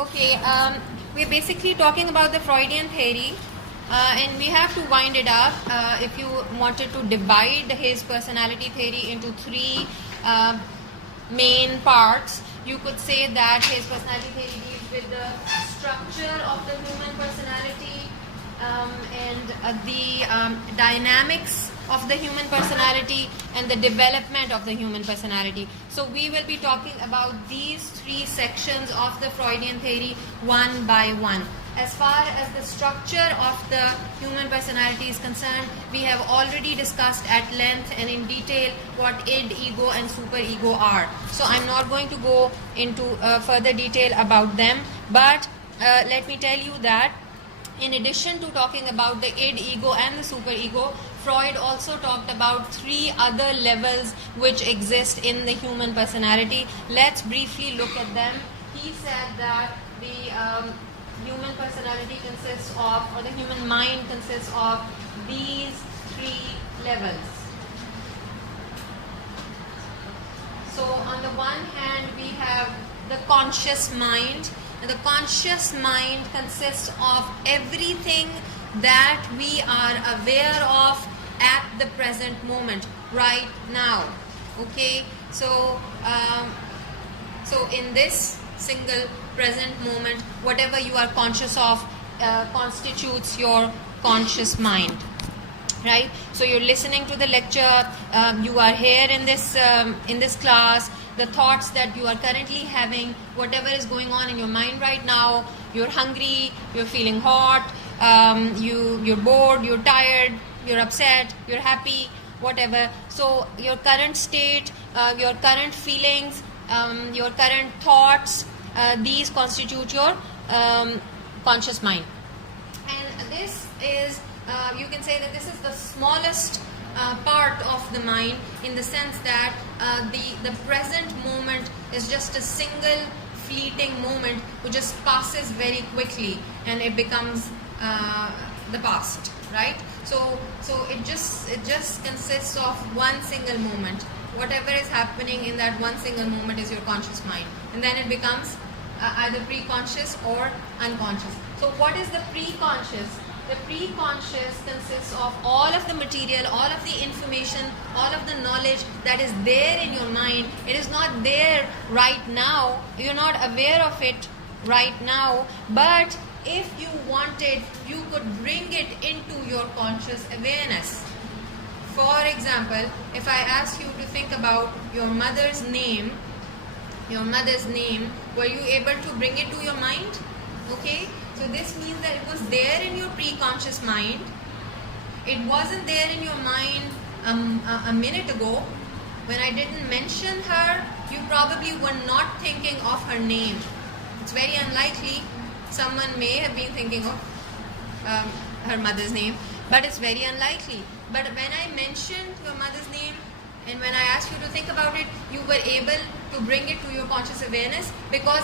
Okay, we're basically talking about the Freudian theory, and we have to wind it up. If you wanted to divide his personality theory into three main parts, you could say that his personality theory deals with the structure of the human personality and the dynamics of the human personality and the development of the human personality. So we will be talking about these three sections of the Freudian theory one by one. As far as the structure of the human personality is concerned, we have already discussed at length and in detail what id, ego and superego are. So I'm not going to go into further detail about them, but let me tell you that in addition to talking about the id, ego and the superego, Freud also talked about three other levels which exist in the human personality. Let's briefly look at them. He said that the human personality consists of, or the human mind consists of these three levels. So on the one hand we have the conscious mind, and the conscious mind consists of everything that we are aware of at the present moment, right now. Okay, so in this single present moment, whatever you are conscious of constitutes your conscious mind, right? So you're listening to the lecture, you are here in this class. The thoughts that you are currently having, whatever is going on in your mind right now, you're hungry, you're feeling hot, you're bored, you're tired, you're upset, you're happy, whatever. So your current state, your current feelings, your current thoughts, these constitute your conscious mind. And this is, you can say that this is the smallest part of the mind, in the sense that the present moment is just a single fleeting moment which just passes very quickly and it becomes the past, right? So it just consists of one single moment. Whatever is happening in that one single moment is your conscious mind, and then it becomes either pre-conscious or unconscious. So what is the pre-conscious? The pre-conscious consists of all of the material, all of the information, all of the knowledge that is there in your mind. It is not there right now. You're not aware of it right now. But if you wanted, you could bring it into your conscious awareness. For example, if I ask you to think about your mother's name, were you able to bring it to your mind? Okay. So this means that it was there in your pre-conscious mind. It wasn't there in your mind a minute ago. When I didn't mention her, you probably were not thinking of her name. It's very unlikely. Someone may have been thinking of her mother's name, but it's very unlikely. But when I mentioned your mother's name, and when I asked you to think about it, you were able to bring it to your conscious awareness, because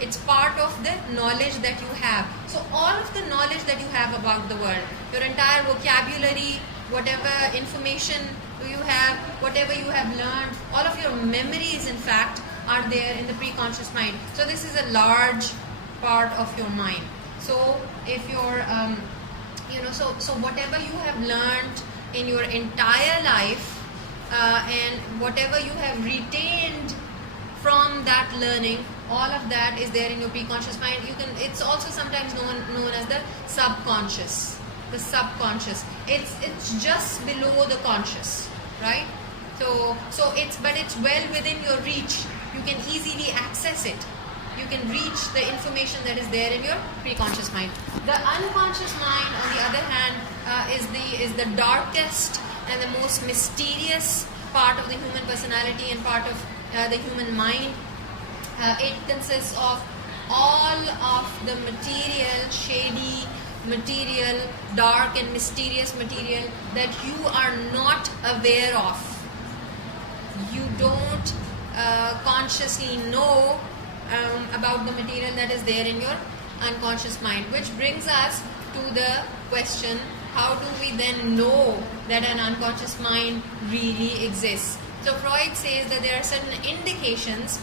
it's part of the knowledge that you have. So all of the knowledge that you have about the world, your entire vocabulary, whatever information you have, whatever you have learned, all of your memories in fact are there in the pre-conscious mind. So this is a large part of your mind. So if you're so whatever you have learned in your entire life, and whatever you have retained from that learning, all of that is there in your pre-conscious mind. It's also sometimes known as the subconscious. The subconscious. It's just below the conscious, right? So it's well within your reach. You can easily access it. You can reach the information that is there in your pre-conscious mind. The unconscious mind, on the other hand, is the darkest and the most mysterious part of the human personality and part of the human mind. It consists of all of the material, shady material, dark and mysterious material that you are not aware of. You don't consciously know about the material that is there in your unconscious mind, which brings us to the question, how do we then know that an unconscious mind really exists? So Freud says that there are certain indications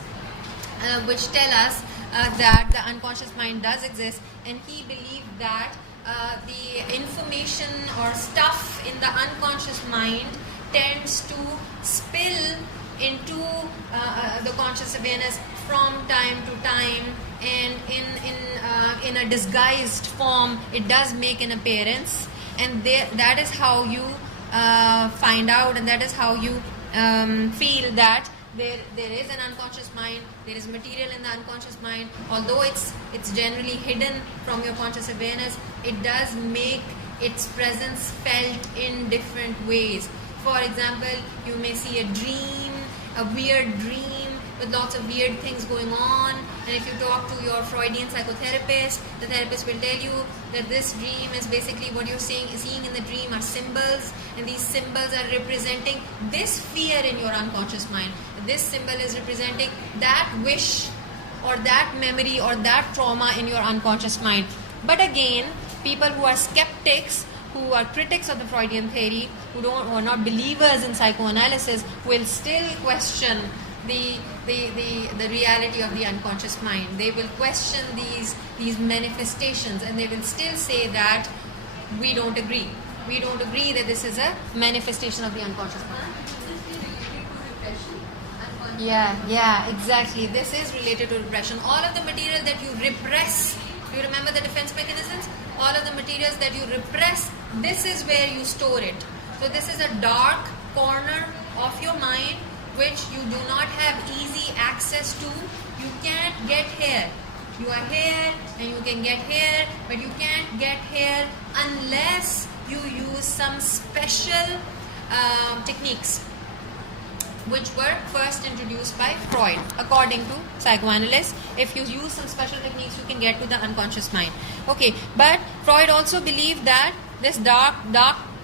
which tell us that the unconscious mind does exist, and he believed that the information or stuff in the unconscious mind tends to spill into the conscious awareness from time to time, and in a disguised form it does make an appearance, and that is how you find out, and that is how you feel that there is an unconscious mind, there is material in the unconscious mind. Although it's generally hidden from your conscious awareness, it does make its presence felt in different ways. For example, you may see a dream, a weird dream with lots of weird things going on, and if you talk to your Freudian psychotherapist, the therapist will tell you that this dream is basically what you're seeing in the dream are symbols, and these symbols are representing this fear in your unconscious mind. This symbol is representing that wish or that memory or that trauma in your unconscious mind. But again, people who are skeptics, who are critics of the Freudian theory, who are not believers in psychoanalysis, will still question the reality of the unconscious mind. They will question these manifestations, and they will still say that we don't agree. We don't agree that this is a manifestation of the unconscious mind. Yeah, exactly. This is related to repression. All of the material that you repress, you remember the defense mechanisms? All of the materials that you repress, this is where you store it. So this is a dark corner of your mind which you do not have easy access to. You can't get here. You are here and you can get here, but you can't get here unless you use some special techniques which were first introduced by Freud. According to psychoanalysts, if you use some special techniques, you can get to the unconscious mind. Okay, but Freud also believed that this dark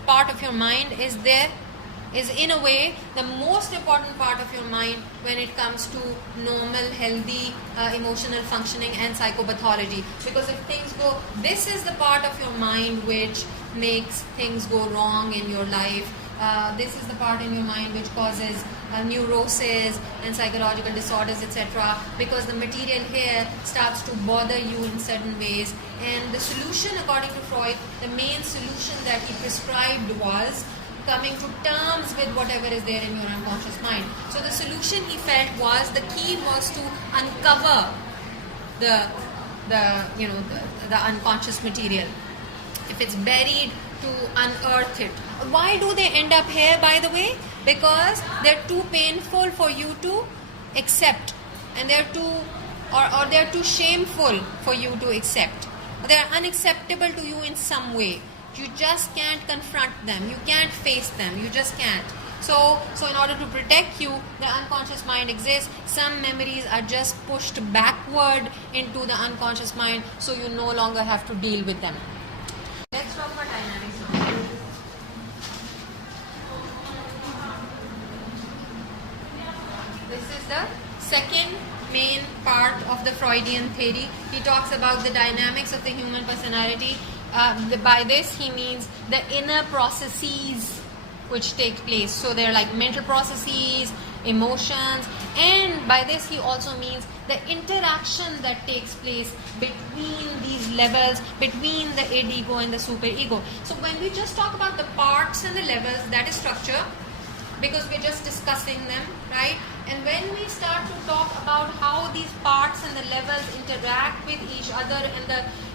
part of your mind is in a way the most important part of your mind when it comes to normal, healthy emotional functioning and psychopathology. Because if things go, this is the part of your mind which makes things go wrong in your life. This is the part in your mind which causes neurosis and psychological disorders, etc. Because the material here starts to bother you in certain ways. And the solution, according to Freud, the main solution that he prescribed was coming to terms with whatever is there in your unconscious mind. So the solution he felt was, the key was to uncover the unconscious material. If it's buried, to unearth it. Why do they end up here, by the way? Because they're too painful for you to accept, and they're too shameful for you to accept. They're unacceptable to you in some way. You just can't confront them. You can't face them. You just can't. So in order to protect you, the unconscious mind exists. Some memories are just pushed backward into the unconscious mind, so you no longer have to deal with them. Let's talk about dynamics now. This is the second main part of the Freudian theory. He talks about the dynamics of the human personality. By this he means the inner processes which take place. So they're like mental processes, emotions, and by this he also means the interaction that takes place between these levels, between the id ego and the superego. So when we just talk about the parts and the levels, that is structure, because we're just discussing them, right? And when we start to talk about how these parts and the levels interact with each other,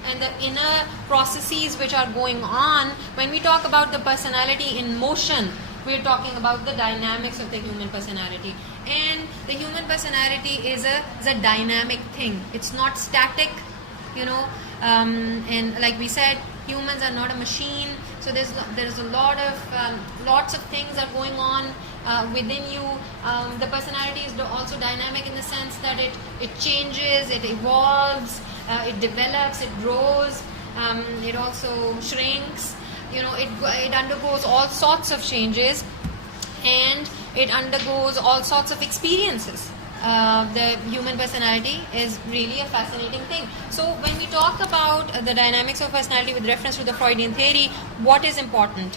and the inner processes which are going on, when we talk about the personality in motion, we're talking about the dynamics of the human personality. And the human personality is a dynamic thing. It's not static, and like we said, humans are not a machine. So there's a lots of things are going on within you. The personality is also dynamic in the sense that it changes, it evolves, it develops, it grows, it also shrinks. It undergoes all sorts of changes, and it undergoes all sorts of experiences. The human personality is really a fascinating thing. So when we talk about the dynamics of personality with reference to the Freudian theory, what is important?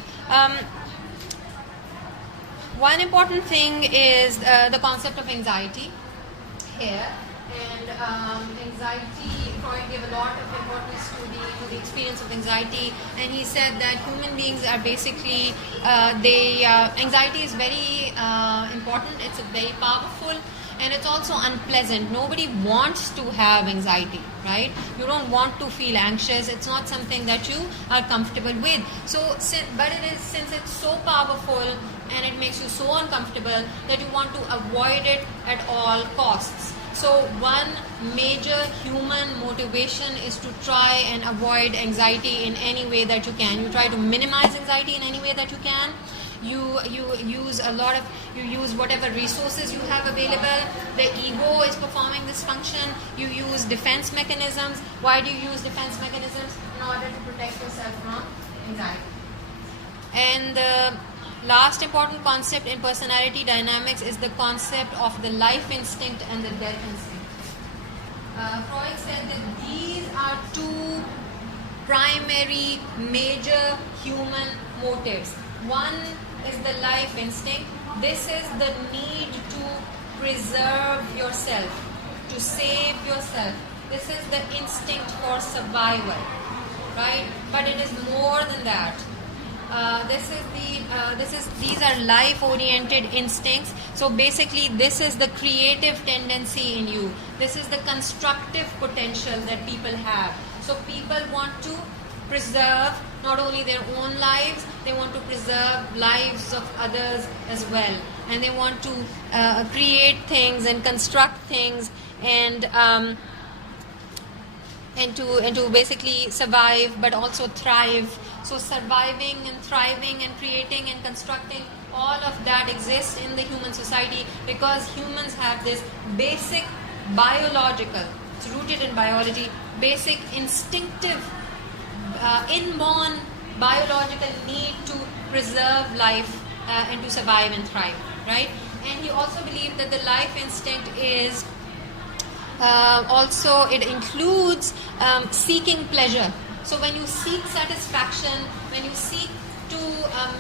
One important thing is the concept of anxiety here. And anxiety, Freud gave a lot of importance to the experience of anxiety, and he said that human beings are basically, anxiety is very important, it's very powerful, and it's also unpleasant. Nobody wants to have anxiety, right? You don't want to feel anxious. It's not something that you are comfortable with. But since it's so powerful and it makes you so uncomfortable that you want to avoid it at all costs. So one major human motivation is to try and avoid anxiety in any way that you can. You try to minimize anxiety in any way that you can. You use whatever resources you have available. The ego is performing this function. You use defense mechanisms. Why do you use defense mechanisms? In order to protect yourself from anxiety. And the last important concept in personality dynamics is the concept of the life instinct and the death instinct. Freud said that these are two primary major human motives. One is the life instinct. This is the need to preserve yourself, to save yourself. This is the instinct for survival, right? But it is more than that. These are life-oriented instincts. So basically, this is the creative tendency in you. This is the constructive potential that people have. So people want to preserve not only their own lives, they want to preserve lives of others as well, and they want to create things and construct things and to basically survive but also thrive. So surviving and thriving and creating and constructing, all of that exists in the human society because humans have this basic biological, it's rooted in biology, basic instinctive inborn biological need to preserve life and to survive and thrive, right? And he also believed that the life instinct is also, it includes seeking pleasure. So when you seek satisfaction, when you seek to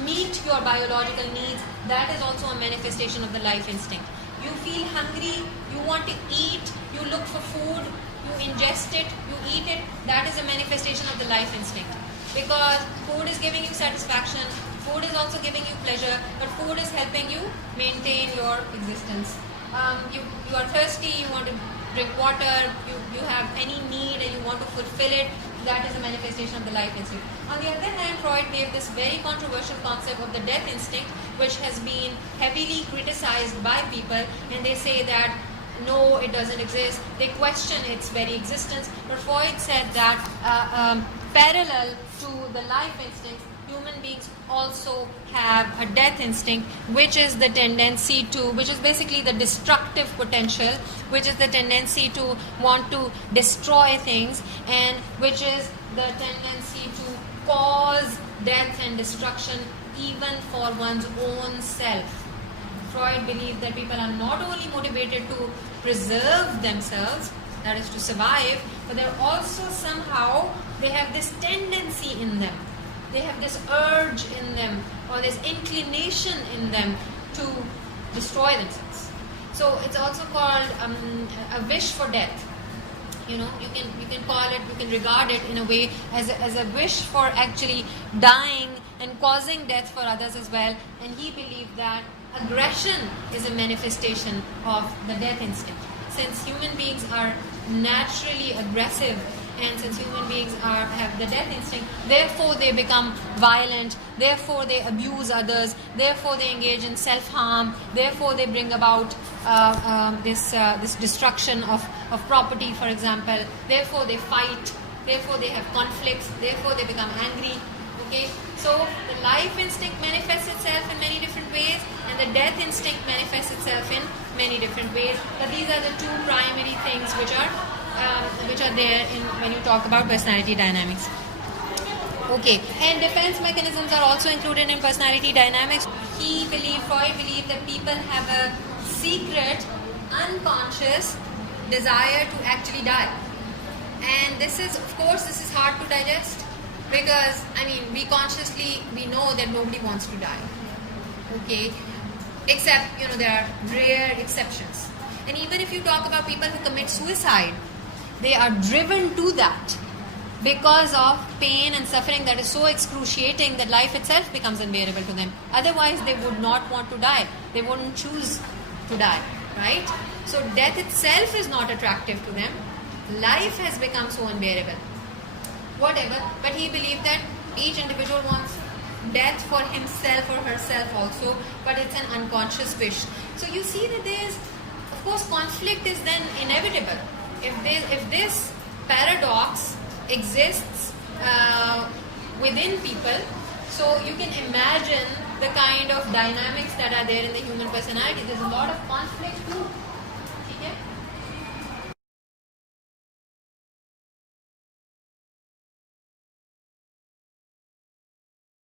meet your biological needs, that is also a manifestation of the life instinct. You feel hungry, you want to eat, you look for food, you ingest it, you eat it, that is a manifestation of the life instinct. Because food is giving you satisfaction, food is also giving you pleasure, but food is helping you maintain your existence. You are thirsty, you want to drink water, you have any need and you want to fulfill it, that is a manifestation of the life instinct. On the other hand, Freud gave this very controversial concept of the death instinct, which has been heavily criticized by people, and they say that no, it doesn't exist. They question its very existence. But Freud said that parallel to the life instinct, human beings also have a death instinct, which is the tendency to, which is basically the destructive potential, which is the tendency to want to destroy things, and which is the tendency to cause death and destruction even for one's own self. Freud believed that people are not only motivated to preserve themselves, that is to survive, but they're also somehow, they have this tendency in them. They have this urge in them or this inclination in them to destroy themselves. So it's also called a wish for death. You know, you can call it, you can regard it in a way as a wish for actually dying and causing death for others as well. And he believed that aggression is a manifestation of the death instinct. Since human beings are naturally aggressive, and since human beings have the death instinct, therefore they become violent, therefore they abuse others, therefore they engage in self-harm, therefore they bring about this destruction of property, for example, therefore they fight, therefore they have conflicts, therefore they become angry. Okay, so the life instinct manifests itself in many different ways, and the death instinct manifests itself in many different ways. But these are the two primary things which are there when you talk about personality dynamics. Okay, and defense mechanisms are also included in personality dynamics. Freud believed that people have a secret, unconscious desire to actually die. And this is hard to digest, because we know that nobody wants to die. Okay, except there are rare exceptions. And even if you talk about people who commit suicide, they are driven to that because of pain and suffering that is so excruciating that life itself becomes unbearable to them. Otherwise, they would not want to die. They wouldn't choose to die, right? So death itself is not attractive to them. Life has become so unbearable. Whatever, but he believed that each individual wants death for himself or herself also, but it's an unconscious wish. So you see that there is, of course, conflict is then inevitable. If this paradox exists within people, so you can imagine the kind of dynamics that are there in the human personality. There's a lot of conflict too. Okay?